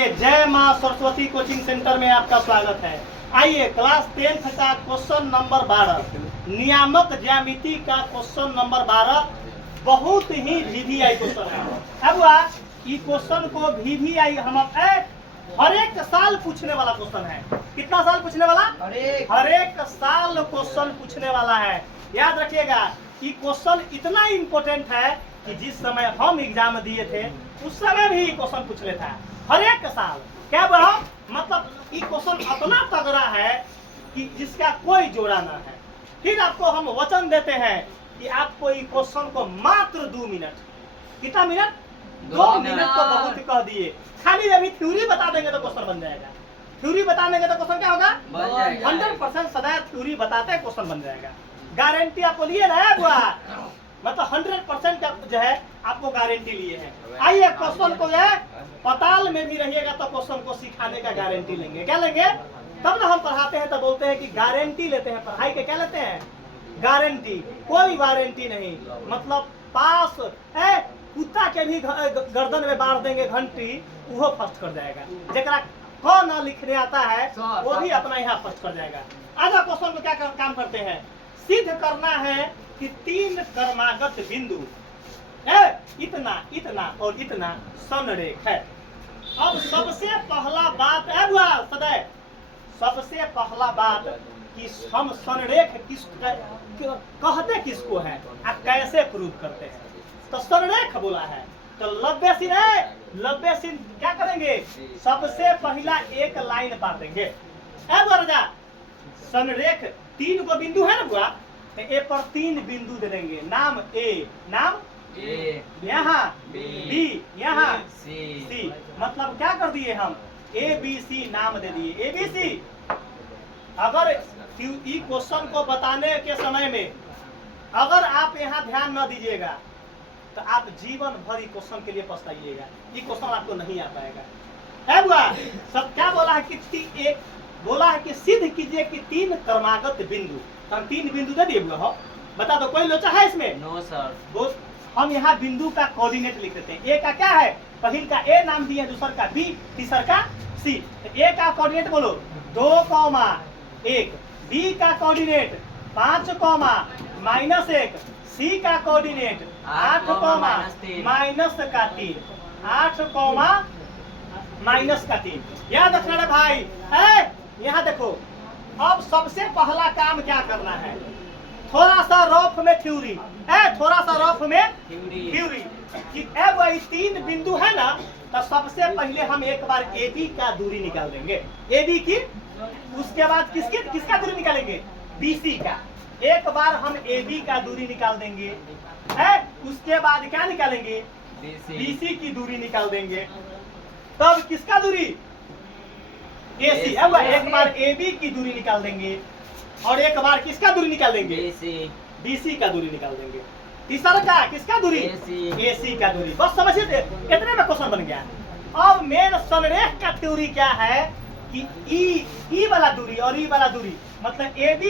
जय मां Saraswati coaching centre में आपका स्वागत है। आइए क्लास 10th का क्वेश्चन नंबर 12 नियामक ज्यामिति का क्वेश्चन नंबर 12 बहुत ही VVI क्वेश्चन है। अब ये क्वेश्चन को VVI हम हर एक साल पूछने वाला क्वेश्चन है। कितना साल पूछने वाला? हर एक साल क्वेश्चन पूछने वाला है। याद रखिएगा कि क्वेश्चन इतना इम्पोर्टेंट है कि जिस समय हम एग्जाम दिए थे उस समय भी क्वेश्चन पूछ लेता है हर एक साल। क्या बोला? मतलब ये क्वेश्चन इतना तगड़ा है कि जिसका कोई जोड़ा ना है। फिर आपको हम वचन देते हैं कि आपको ये क्वेश्चन को मात्र 2 मिनट, कितना मिनट? 2 मिनट को बहुत कह दिए। खाली अभी थ्योरी बता देंगे तो क्वेश्चन बन जाएगा। थ्योरी बता देंगे तो क्वेश्चन क्या होगा? 100% सदैव थ्योरी बताते हैं क्वेश्चन बन जाएगा। गारंटी आपको लिए ना बुआ, मतलब 100% जो है आपको गारंटी लिए हैं। आइए क्वेश्चन को जो है पताल में भी रहिएगा तो क्वेश्चन को सिखाने का गारंटी लेंगे। क्या लेंगे? तब ना हम पढ़ाते हैं तो बोलते हैं कि गारंटी लेते हैं। पढ़ाई के क्या लेते हैं? गारंटी। कोई वारंटी नहीं। मतलब पास है कुत्ता के भी गर्दन में बांध देंगे घंटी, वो फर्स्ट कर जाएगा। जरा क ना लिखने आता है वो भी अपना यहाँ फर्स्ट कर जाएगा। आधा क्वेश्चन को क्या काम करते हैं? सिद्ध करना है कि 3 क्रमागत बिंदु इतना इतना और इतना समरेख है। अब सबसे पहला बात है सदैव सबसे पहला बात कि हम संरेख किस कहते किसको है आप कैसे प्रूव करते हैं। तो संरेख बोला है तो लंबे सिन है। लंबे सिन क्या करेंगे? सबसे पहला एक लाइन पार देंगे। राजा संरेख 3 को बिंदु है ना बुआ, तो ए पर 3 बिंदु दे देंगे। नाम ए, नाम ए, यहाँ बी, यहाँ सी। मतलब क्या कर दिए हम? ABC नाम दे दिए। ABC अगर ई क्वेश्चन को बताने के समय में अगर आप यहाँ ध्यान न दीजिएगा तो आप जीवन भर क्वेश्चन के लिए पछताइएगा। ये क्वेश्चन आपको नहीं आ पाएगा। है बुआ सब क्या बोला है कि एक बोला है कि सिद्ध कीजिए कि 3 क्रमागत बिंदु। हम 3 बिंदु दे दिए बुआ हो, बता दो कोई लोचा है इसमें? No sir. हम यहाँ बिंदु का कोऑर्डिनेट लिख देते हैं। ए का क्या है? पहले का ए नाम दिया, दूसर का बी, तीसर का सी। तो ए का कोऑर्डिनेट बोलो 2,1। बी का कोऑर्डिनेट 5,-1। सी का कोऑर्डिनेट 8,-3। 8,-3। याद रखना भाई। यहाँ देखो अब सबसे पहला काम क्या करना है? थोड़ा सा रफ में थ्योरी थोड़ा सा रफ में थ्योरी कि वही 3 बिंदु है ना, तो सबसे पहले हम एक बार AB का दूरी निकाल देंगे। AB की, उसके बाद किसका दूरी निकालेंगे? BC का। एक बार हम AB का दूरी निकाल देंगे। उसके बाद क्या निकालेंगे? BC की दूरी निकाल देंगे। तब किसका दूरी? AC। अब एक बार AB की दूरी निकाल देंगे और एक बार किसका दूरी निकाल देंगे? BC का दूरी निकाल देंगे। तीसरा का किसका दूरी? AC का दूरी। बस समझिए इतने में क्वेश्चन बन गया। अब मेन संरेख का थ्योरी क्या है कि ई वाला दूरी और ई वाला दूरी मतलब AB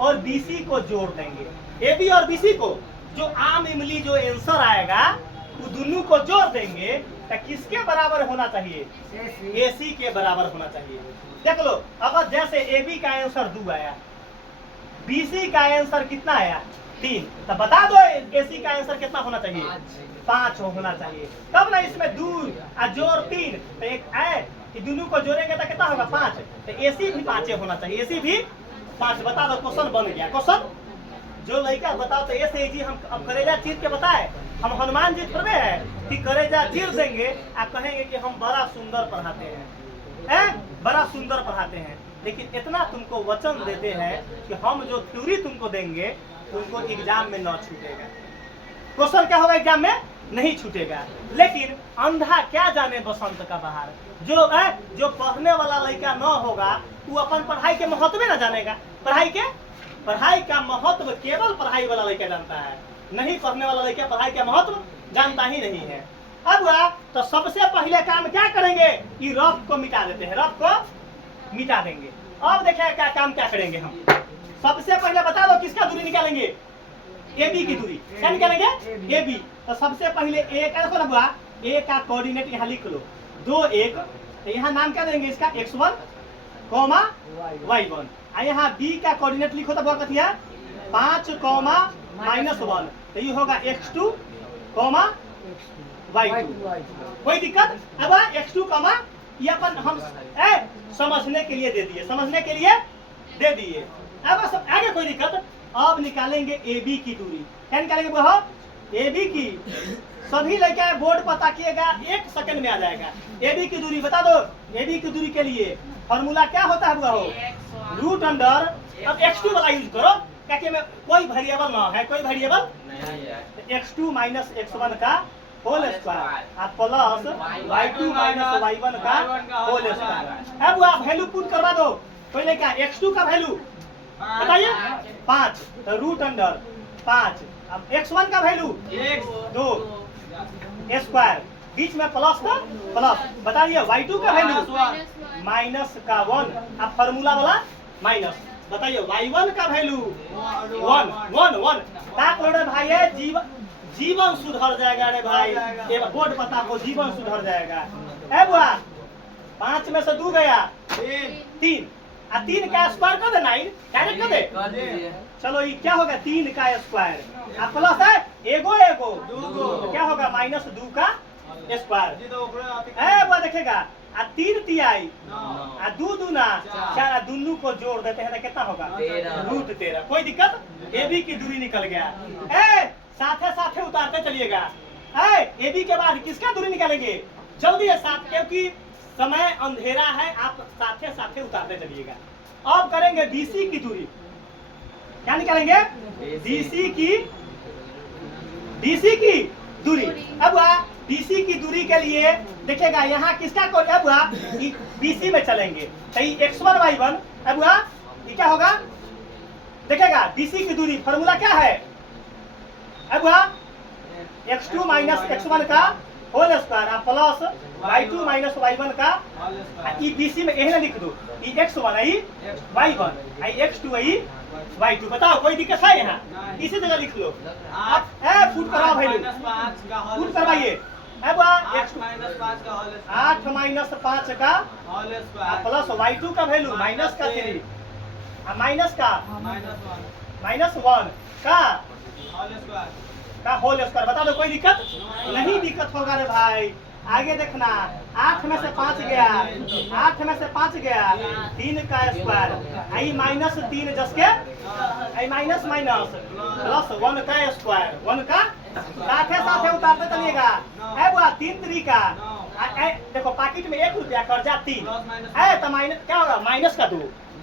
और BC को जोड़ देंगे। AB और BC को जो आम इमली जो आंसर आएगा वो दोनों को जोड़ देंगे तो किसके बराबर होना चाहिए? AC के बराबर होना चाहिए। देख लो अगर जैसे AB का आंसर 2 आया, BC का आंसर कितना आया? 3, तो बता दो AC का आंसर कितना होना चाहिए? 5 होना चाहिए। तब ना इसमें 2 और जोड़ 3 तो एक है कि दोनों को जोड़ेंगे तो कितना होगा? 5। तो AC भी 5 होना चाहिए। AC भी 5। बता दो क्वेश्चन बन गया। क्वेश्चन जो लड़का बताओ तो ऐसे जी हम अब करेजा चीर के बताए हम हनुमान जी थोड़े हैं कि करेजा चीर देंगे। आप कहेंगे कि हम बड़ा सुंदर पढ़ाते हैं, बड़ा सुंदर पढ़ाते हैं। लेकिन इतना तुमको वचन देते हैं कि हम जो थ्योरी तुमको देंगे तुमको एग्जाम में न छूटेगा। क्वेश्चन क्या होगा? एग्जाम में नहीं छूटेगा। लेकिन अंधा क्या जाने बसंत का बहार। जो पढ़ने वाला लड़का न होगा वो अपन पढ़ाई के महत्व न जानेगा। पढ़ाई का महत्व केवल पढ़ाई वाला लड़का जानता है। नहीं पढ़ने वाला लड़का पढ़ाई का महत्व जानता ही नहीं है। अब तो सबसे पहले काम क्या करेंगे? ये रफ को मिटा देते हैं। रफ को मिटा देंगे। अब देखिए क्या काम क्या करेंगे हम। सबसे पहले बता दो किसका दूरी निकालेंगे? AB की दूरी। क्या निकालेंगे? AB। तो सबसे पहले A का कोऑर्डिनेट यहाँ लिख लो। 2, 1 तो यहाँ नाम क्या देंगे इसका x1 कॉमा y1। यहाँ b का कोऑर्डिनेट लिखो तो बहुत कथिया 5 कॉमा -1, तो ये होगा x2 कॉमा y2। कोई दिक्कत? अब x2 कॉमा ये अपन हम समझने के लिए दे दिए, समझने के लिए दे दिए। अब आगे कोई दिक्कत? अब निकालेंगे AB की दूरी। क्या निकालेंगे वो? AB की सभी लड़के बोर्ड पर ताकिएगा, 1 सेकंड में आ जाएगा। AB की दूरी बता दो। AB की दूरी के लिए फॉर्मूला क्या होता है वो? रूट अंडर, अब x2 वाला यूज करो क्योंकि में कोई वेरिएबल ना है, कोई वेरिएबल x2 माइनस x1 का whole square plus y2 minus y1 का होल स्क्वायर। अब आप वैल्यू पुट करवा दो। पहले क्या x2 का वैल्यू बताइए 5, तो रूट अंडर 5। अब x1 का वैल्यू 2 स्क्वायर, बीच में प्लस का प्लस। बताइए y2 का वैल्यू माइनस का 1, अब फार्मूला वाला माइनस। बताइए y1 का वैल्यू 1 क्या करो भाई? जीवन सुधर जाएगा रे भाई, ये बोर्ड पता को जीवन सुधर जाएगा। ए बुआ 5 में से 2 गया 3, 3 का स्क्वायर कर दे 9, डायरेक्ट कर दे। चलो ये क्या होगा? 3 का स्क्वायर प्लस है एगो तो क्या होगा? -2 का स्क्वायर। वो देखेगा 3 तिहाई 2 दूना 4, दोनों को जोड़ देते हैं तो कितना होगा? रूट 13। कोई दिक्कत? AB की दूरी निकल गया। साथे साथे उतारते चलिएगा। AB के बाद किसका दूरी निकालेंगे? जल्दी है साथ, क्योंकि समय अंधेरा है, आप साथे साथे उतारते चलिएगा। अब करेंगे BC की दूरी। क्या निकालेंगे? BC की दूरी। अब BC की दूरी के लिए देखिएगा यहाँ किसका को, अब BC में चलेंगे तो x1 y1। अब ये क्या होगा? देखिएगा BC की दूरी फॉर्मूला क्या है? अब x2 माइनस x1 का whole square plus y2 minus y1 का। BC में यही लिख दो, x1 y1 x2 y2। बताओ कोई दिक्कत है? यहाँ इसी जगह लिख लो। फुट कराओ भाई, फुट करवाइए। अब 8 माइनस 5 का प्लस y2 का वैल्यू माइनस का 3 माइनस का -1 का होल स्क्वायर। बता दो कोई दिक्कत? नहीं दिक्कत होगा रे भाई। आगे देखना 8 में से 5 गया 3 का स्क्वायर -3 जस के माइनस प्लस 1 का स्क्वायर 1 का साथे साथे उतारते चलिएगा। 3 तरीका देखो पाकिट में 1 रुपया कर्जा 3 तो माइनस क्या होगा?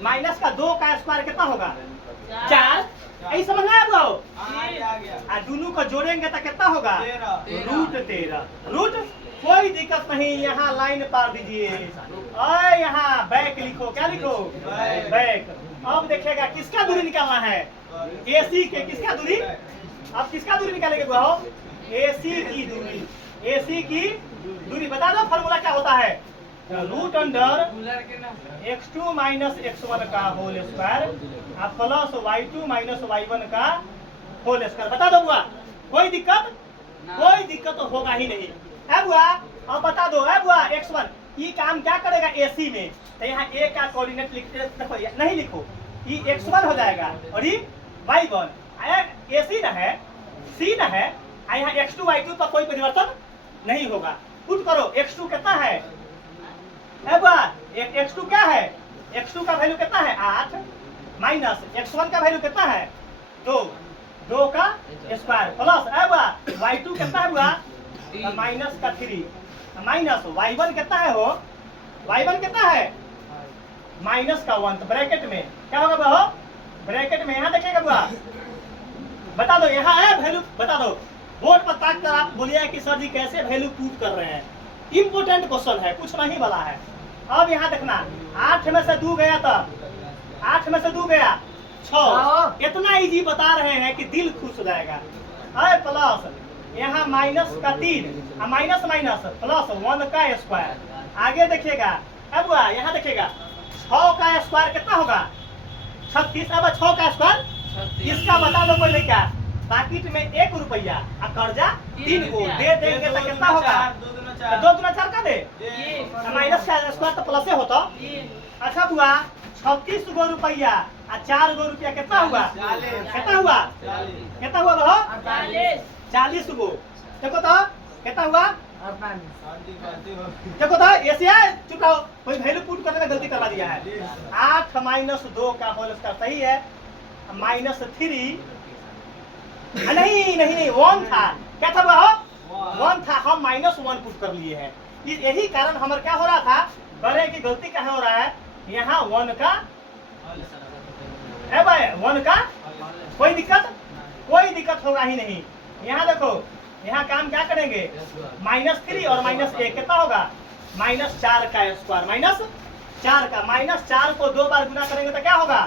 माइनस का 2 का स्क्वायर कितना होगा? 4। यही समझना है आपको? दोनों को जोड़ेंगे तो कितना होगा? रूट 13। रूट कोई दिक्कत नहीं, यहाँ लाइन पार दीजिए। यहाँ बैक लिखो। क्या लिखो? बैक। अब देखिएगा किसका दूरी निकालना है? AC के। किसका दूरी? अब किसका दूरी निकालेंगे? AC की दूरी। AC की दूरी बता दो फॉर्मूला क्या होता है? Root under x2 minus x1 का whole square plus y2 minus y1 का होल स्क्वायर। बता दो बुआ कोई दिक्कत? कोई दिक्कत तो होगा ही नहीं। बुआ अब बता दो बुआ x1 ये काम क्या करेगा AC में? तो यहाँ A का कोऑर्डिनेट लिखते देखो, नहीं लिखो, ये x1 हो जाएगा और ये y1। AC न है, C न है, यहाँ x2 y2 पर कोई परिवर्तन नहीं होगा। पुट करो x2 कितना है? x2 क्या है? x2 का वैल्यू कितना है? 8 माइनस x1 का वैल्यू कितना है? 2 का स्क्वायर प्लस y2 कितना है बुआ? माइनस का 3 माइनस y1 कितना है? y1 कितना है? माइनस का 1। तो ब्रैकेट में क्या होगा बुआ? ब्रैकेट में यहाँ देखिएगा बुआ, बता दो यहाँ है वैल्यू। बता दो बोर्ड पर ताक कर आप बोलिए कि सर जी कैसे वैल्यू पुट कर रहे हैं। इम्पोर्टेंट क्वेश्चन है, कुछ नहीं वाला है। अब यहाँ देखना 8 में से 2 गया तो 8 में से 2 गया 6। इतना इजी बता रहे हैं कि दिल खुश हो जाएगा। प्लस यहाँ माइनस का 3 माइनस प्लस 1 का स्क्वायर। आगे देखिएगा अब यहाँ देखिएगा 6 का स्क्वायर कितना होगा? 36। अब 6 का स्क्वायर इसका बता दो कोई क्या? पाकिट में 1 रुपया कर्जा 3 को दे देंगे तो कितना होगा? तो 2 दूना 4 का दे माइनस का स्क्वायर तो प्लस होता। अच्छा हुआ 36 गो रुपया और 4 गो रुपया कितना हुआ? कितना हुआ? कितना हुआ बहो? 40 गो। देखो तो कितना हुआ? देखो तो ऐसे चुप रहो, कोई वैल्यू पुट करने में गलती करवा दिया है। 8 माइनस 2 का होल स्क्वायर सही है, माइनस 3 नहीं नहीं नहीं 1 था। क्या था बहो? 1 था, हम -1 पुट कर लिए हैं। यही कारण हमारा क्या हो रहा था, बड़े की गलती क्या हो रहा है, यहाँ 1 का है भाई, 1 का कोई दिक्कत होगा ही नहीं। यहाँ देखो, यहाँ काम क्या करेंगे, -3 और -1 कितना होगा? -4 का स्क्वायर, -4 का, -4 को 2 बार गुना करेंगे तो क्या होगा?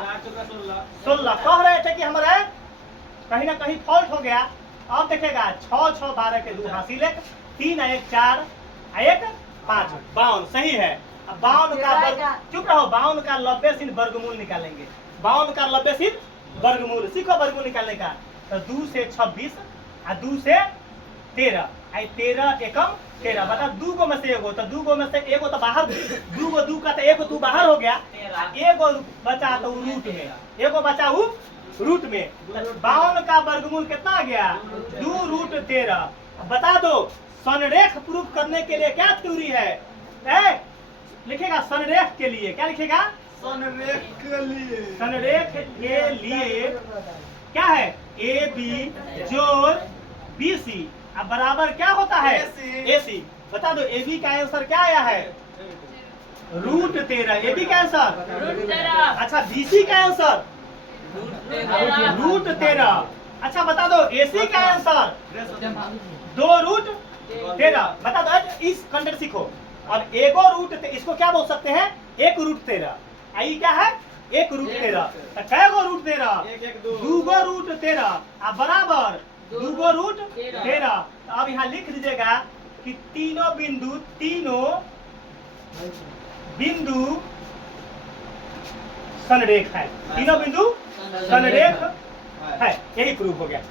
16। कह रहे थे कि हमारे कहीं ना कहीं फॉल्ट हो गया। अब देखेगा 6 6 12 के 2 हासिल 1, 3 1 4 1 5, 52 सही है। अब 52 का चुप रहो, 52 का 90 वर्गमूल निकालेंगे। 52 का 90 वर्गमूल, सीखो वर्गमूल निकालने का। तो 2 से 26 और 2 से 13, 13 एकम 13। बता 2 गो में से एगो, तो 2 गो में से एगो तो बाहर, 2 गो 2 का तो एगो तू बाहर हो गया, एगो बचा तो रूट में, एगो बचा वो रूट में। 52 का वर्गमूल कितना आ गया? 2√13। बता दो संरेख प्रूफ करने के लिए क्या थ्योरी है? लिखेगा संरेख के लिए, क्या लिखेगा? संरेख के लिए क्या है? AB जोड़ BC अब बराबर क्या होता है? AC। बता दो AB का आंसर क्या आया है? √13। AB का आंसर? अच्छा BC का आंसर? √13। अच्छा बता दो AC का आंसर? 2√13। बता दो, इस कंटेंट सीखो। अब एगो रूट, इसको क्या बोल सकते हैं? 1√13। आई क्या है? 1√13। तो कै गो √13? 2 गो √13 अब बराबर 2 गो √13। तो अब यहाँ लिख दीजिएगा कि तीनों बिंदु संरेख है। तीनों बिंदु संरेख है। यही प्रूफ हो गया।